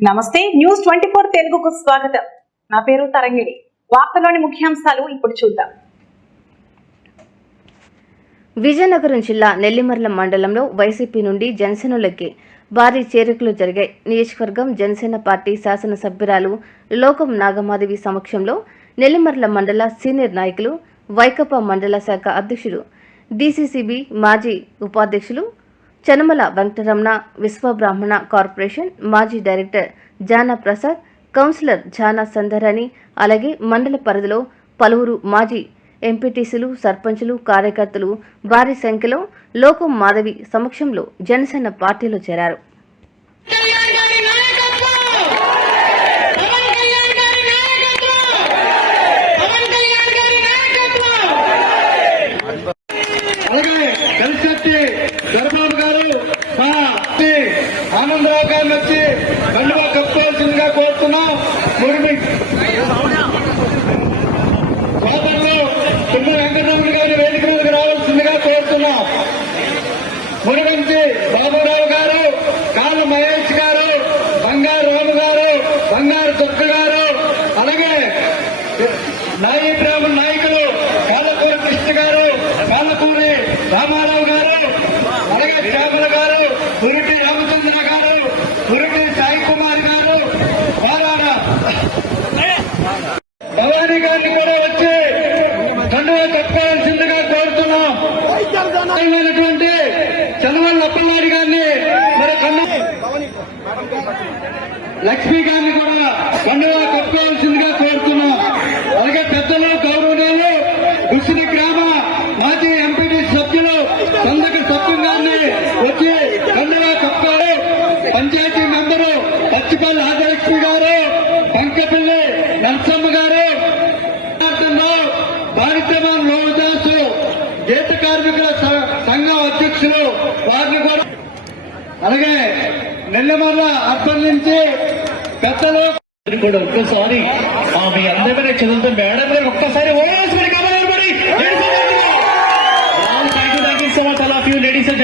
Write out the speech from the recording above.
నమస్తే news twenty four తెలుగుకు స్వాగతం. నా పేరు తరంగిణి. వార్తలోని ముఖ్యాంశాలు ఇప్పుడు చూద్దాం. విజయనగరం జిల్లా నెల్లిమర్ల మండలంలో వైసీపీ నుండి జనసేనలోకి భారీ చేరికలు జరిగాయి. నియోజకవర్గం జనసేన పార్టీ శాసనసభ్యురాలు లోకం నాగమాధవి సమక్షంలో నెల్లిమర్ల మండల సీనియర్ నాయకులు వైకపా మండల శాఖ అధ్యక్షుడు డీసీసీబీ మాజీ ఉపాధ్యక్షులు చనమల వెంకటరమణ విశ్వబ్రాహ్మణ కార్పొరేషన్ మాజీ డైరెక్టర్ జానా ప్రసాద్ కౌన్సిలర్ జానా సందరని అలాగే మండల పరిధిలో పలువురు మాజీ ఎంపీటీసీలు సర్పంచులు కార్యకర్తలు భారీ సంఖ్యలో లోకం మాధవి సమక్షంలో జనసేన పార్టీలో చేరారు. ఆనందరావు గారిని వచ్చి కండువా కప్పుకోవాల్సిందిగా కోరుతున్నాం. మురిమి. సోదరులు తుమ్మ వెంకటరమణ గారి వేదిక మీదకి రావాల్సిందిగా కోరుతున్నాం. మురిగంచి బాబురావు గారు కాళ్ళ మహేష్ గారు బంగారు రాము గారు బంగారు చుక్క గారు అలాగే నాయి నాయకులు కాళ్ళకూరి కృష్ణ గారు కాళ్ళకూరి రామారావు గారు అలాగే శ్యామల గారు పురిటి రామచంద్ర గారు పురిటి సాయి కుమార్ గారు వారాడ భవానీ గారిని కూడా వచ్చి కండువా కప్పుకోవాల్సిందిగా కోరుతున్నాం. అయినటువంటి చంద్రబాబు అప్పలనాయుడు గారిని మరి లక్ష్మీ గారిని కూడా కండువా కప్పుకోవాల్సిందిగా కోరుతున్నాం. అలాగే పెద్దలు గౌరవనీయులు దుసిరి గ్రామ మాజీ ఎంపీటీ సభ్యులు సందక సత్యం గారిని వచ్చి కండువా కప్పాలి పంచాయతీ మెంబరు పచ్చిపల్లి ఆదలక్ష్మి గారు భారతమాన్ లోదాసు గీత కార్మికుల సంఘం అధ్యక్షులు వారిని కూడా అలాగే నెల్లమర్ల అర్బన్ నుంచి పెద్దలు కూడా ఒక్కసారి ఆ మీ అందమైన చదువుతున్న మేడం గారు ఒక్కసారి ఓఎస్ మరి కమలబడి లేడీస్ అండ్